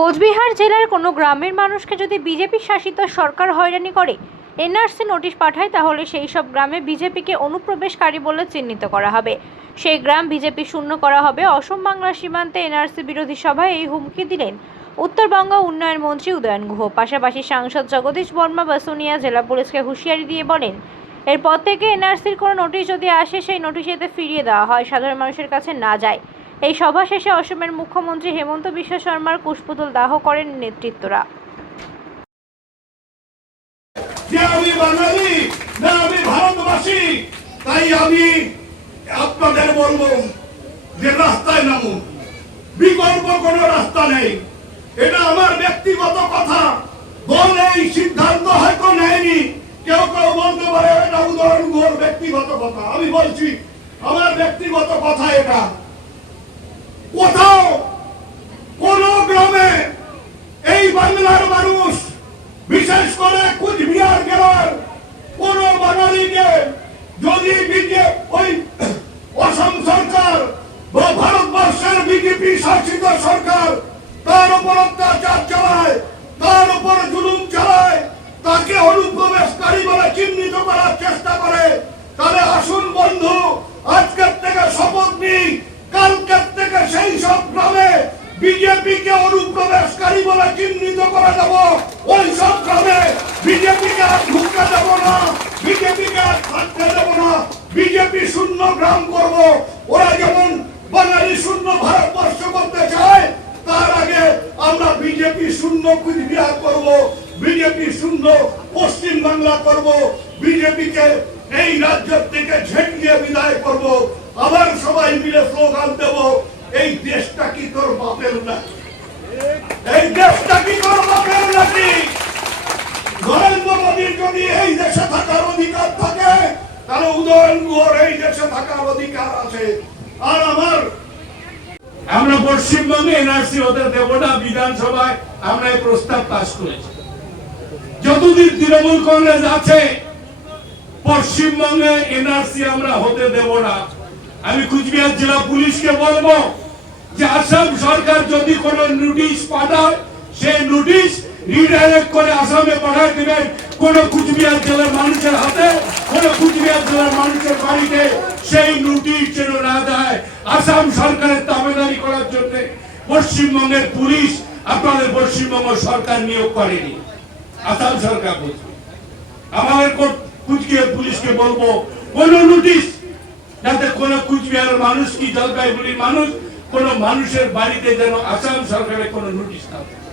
কোচবিহার জেলার কোনো গ্রামের মানুষকে যদি বিজেপি শাসিত সরকার হয়রানি করে, এনআরসি নোটিশ পাঠায়, তাহলে সেই সব গ্রামে বিজেপিকে অনুপ্রবেশকারী বলে চিহ্নিত করা হবে। সেই গ্রাম বিজেপি শূন্য করা হবে। অসম বাংলা সীমান্তে এনআরসি বিরোধী সভায় এই হুমকি দিলেন উত্তরবঙ্গ উন্নয়ন মন্ত্রী উদয়ন গুহ। পাশাপাশি সাংসদ জগদীশ বর্মা বাসুনিয়া জেলা পুলিশকে হুঁশিয়ারি দিয়ে বলেন, এরপর থেকে এনআরসির কোনো নোটিশ যদি আসে, সেই নোটিশ এতে ফিরিয়ে দেওয়া হয়। সাধারণ মানুষের কাছে না যায়। এই সভা শেষে অসমের মুখ্যমন্ত্রী হেমন্ত বিশ্ব শর্মার কুশপুতুল দাহ করেন নেতৃত্বরা। তাই আমি আপনাদের যে রাস্তায় বিকল্প রাস্তা নেই। এটা আমার ব্যক্তিগত কথা। বলে এই সিদ্ধান্ত হয়তো নেয়নি। কেউ কেউ বলতে পারে এটা উদাহরণ ব্যক্তিগত কথা। আমি বলছি, আমার ব্যক্তিগত কথা এটা। কোথাও কোন গ্রামে এই বাংলার মানুষ, বিশেষ করে কুচবিহার জেলার কোন বাঙালিকে যদি ওই অসম সরকার বা ভারতবর্ষের বিজেপি শাসিত সরকার তার উপর অত্যাচার চালায়, তার উপর জুলুম চালায়, তাকে অনুপ্রবেশকারী বলে চিহ্নিত করার চেষ্টা করে, তাহলে আসুন বন্ধু, আজকের থেকে শপথ নিই কালকের থেকে সেই সব গ্রামে বিজেপি কে অনুপ্রবেশকারী বলে চিহ্নিত করে দেব? ওই সব গ্রামে বিজেপি কে আর ঢুকতে দেব না। বিজেপি কে আর থাকতে দেব না। বিজেপি শূন্য গ্রাম করব। ওরা যেমন বাঙালি শূন্য ভারতবর্ষ করতে চায়, তার আগে আমরা বিজেপি শূন্য কুচবিহার করব। বিজেপি শূন্য পশ্চিম বাংলা করব। বিজেপিকে এই রাজ্য থেকে ঝেঁটিয়ে বিদায় করব আবার সবাই মিলে স্লোগান দেব এই দেশটা কি তোর বাপের নাকি এই দেশটা কি বাপের নাকি? নরেন্দ্র মোদীর যদি এই দেশে থাকার অধিকার থাকে, তাহলে উদয়ন এই দেশে থাকার অধিকার আছে। আর আমার আমরা পশ্চিমবঙ্গে এনআরসি হতে দেব না বিধানসভায়, আমরা এই প্রস্তাব পাশ করেছি। যতদিন তৃণমূল কংগ্রেস আছে, পশ্চিমবঙ্গে এনআরসি আমরা হতে দেব না। আমি কুচবিহার জেলা পুলিশকে বলব যদি কোনো নোটিশ পাঠায়, সেই নোটিশ রিডাইরেক্ট করে আসামে পাঠায় দেবেন। কোন কুচবিহার জেলার মানুষের হাতে, কোন কুচবিহার জেলার মানুষের বাড়িতে সেই নোটিশ যেন না দেয়। আসাম সরকারের করার জন্য পশ্চিমবঙ্গের পুলিশ আপনাদের পশ্চিমবঙ্গ সরকার নিয়োগ করেনি। আসাম সরকার বলছে। আমাদের কুচবিহার পুলিশকে বলব, কোন নোটিশ যাতে কোন কুচবিহারের মানুষ কি জলপাইগুড়ির মানুষ কোন মানুষের বাড়িতে যেন আসাম সরকারের কোন নোটিশ না থাকে।